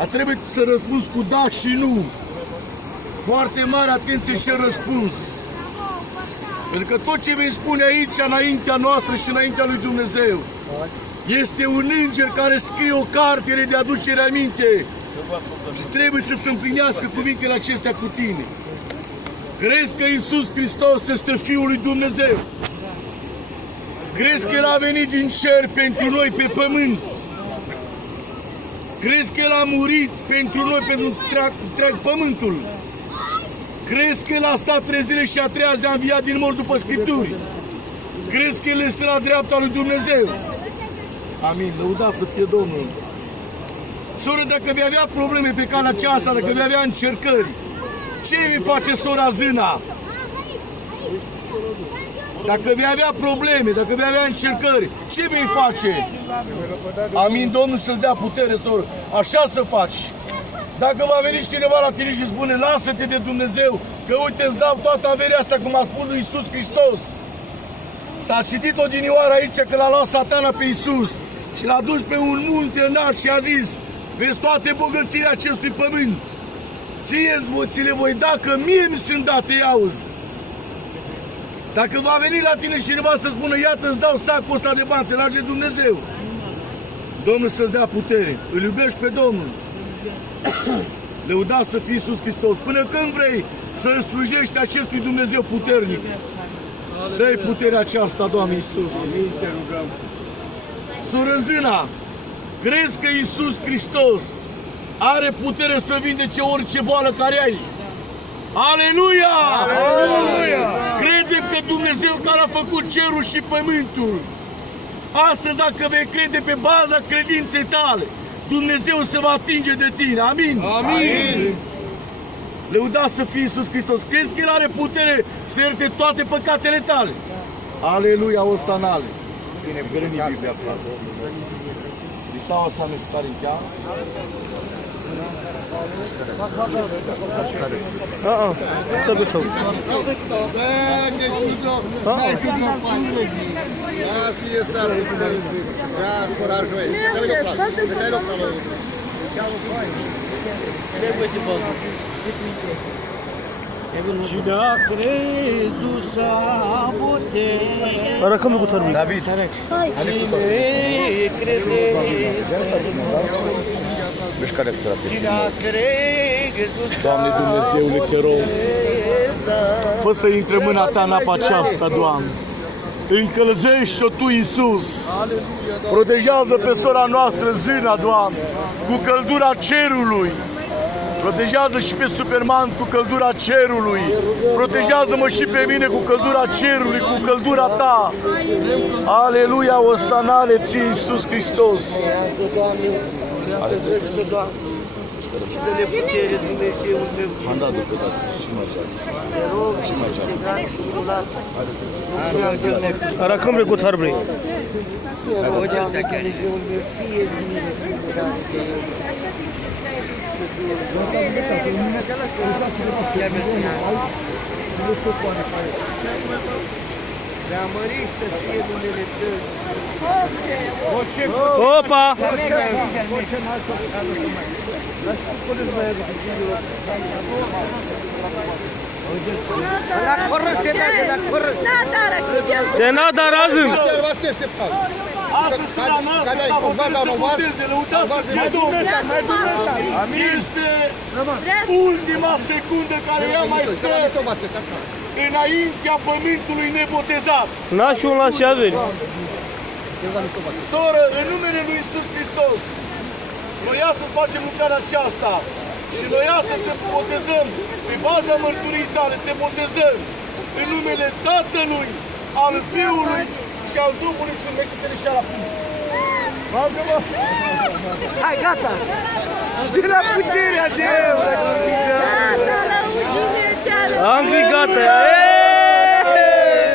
A trebuit să răspunzi cu da și nu. Foarte mare atenție ce răspuns. Pentru că tot ce vei spune aici, înaintea noastră și înaintea lui Dumnezeu, este un înger care scrie o carte de aducere aminte. Și trebuie să se împlinească cuvintele acestea cu tine. Crezi că Iisus Hristos este Fiul lui Dumnezeu? Crezi că El a venit din cer pentru noi pe pământ? Crezi că El a murit pentru noi, pentru întreg pământul? Crezi că El a stat 3 zile și a 3-a zi a înviat din morți după Scripturi? Crezi că El este la dreapta lui Dumnezeu? Amin. Lăudat să fie Domnul. Soră, dacă vei avea probleme pe calea aceasta, dacă vei avea încercări, ce vei face sora Zâna? Dacă vei avea probleme, dacă vei avea încercări, ce vei face? Amin, Domnul să-ți dea putere, soră. Așa să faci. Dacă va veni cineva la tine și spune, lasă-te de Dumnezeu, că uite îți dau toată averea asta, cum a spus lui Iisus Hristos. S-a citit odinioară aici că l-a luat Satana pe Iisus și l-a dus pe un munte înalt și a zis, vezi toate bogățiile acestui pământ. Ție le voi da, că mie mi sunt date, auzi. Dacă va veni la tine cineva să spună, iată îți dau sacul ăsta de bani, te lage Dumnezeu. Domnul să-ți dea putere. Îl iubești pe Domnul. Lăudat să fii Iisus Hristos. Până când vrei să îl slujești acestui Dumnezeu puternic, dă-i puterea aceasta, Doamne Iisus. Soră Zâna, crezi că Iisus Hristos are putere să vindece orice boală care ai? Aleluia! Aleluia! Crede că Dumnezeu care a făcut cerul și pământul, astăzi dacă vei crede pe baza credinței tale, Dumnezeu se va atinge de tine. Amin? Amin! Lăudat să fie Iisus Hristos. Crezi că El are putere să ierte toate păcatele tale? Aleluia, osanale! Bine, grăni Biblia. Lisau osanale stare în chiar. Trebuie să Cine a crezut să putere. Arăcăm cu tărmul. David. Cine crede. Cine a crezut. Doamne Dumnezeule, te rog, fă să intre mâna ta în apa aceasta, Doamne. Încălzește-o Tu, Iisus. Protejează pe sora noastră Zâna, Doamne, cu căldura cerului. Protejează și pe Superman cu căldura cerului. Protejează-mă și pe mine cu căldura cerului, cu căldura Ta. Aleluia, osanale Ție, Iisus Hristos. Dă-ne putere, Dumnezeul meu. Am dat după dată și mai ceară. Te rog, și mai ceară. Arăcăm cu tărmul. Te rog, Dumnezeul meu, fie bine. Preamărit să fie numele Tău. Opa! Te nada razem! Astăzi la noastră s-a făcut să boteze, lăudați să fie Domnul. Este ultima secundă care ea mai stă înaintea pământului nebotezat. Nașul la și averi. Soră, în numele Lui Iisus Hristos, noi să-ți facem lucrarea aceasta și noi să te botezăm pe baza mărturii tale, te botezăm în numele Tatălui, al Fiului și al Duhului și Mechitele și ala Pântului. Hai, gata! De la puterea de eu! Am fi gata!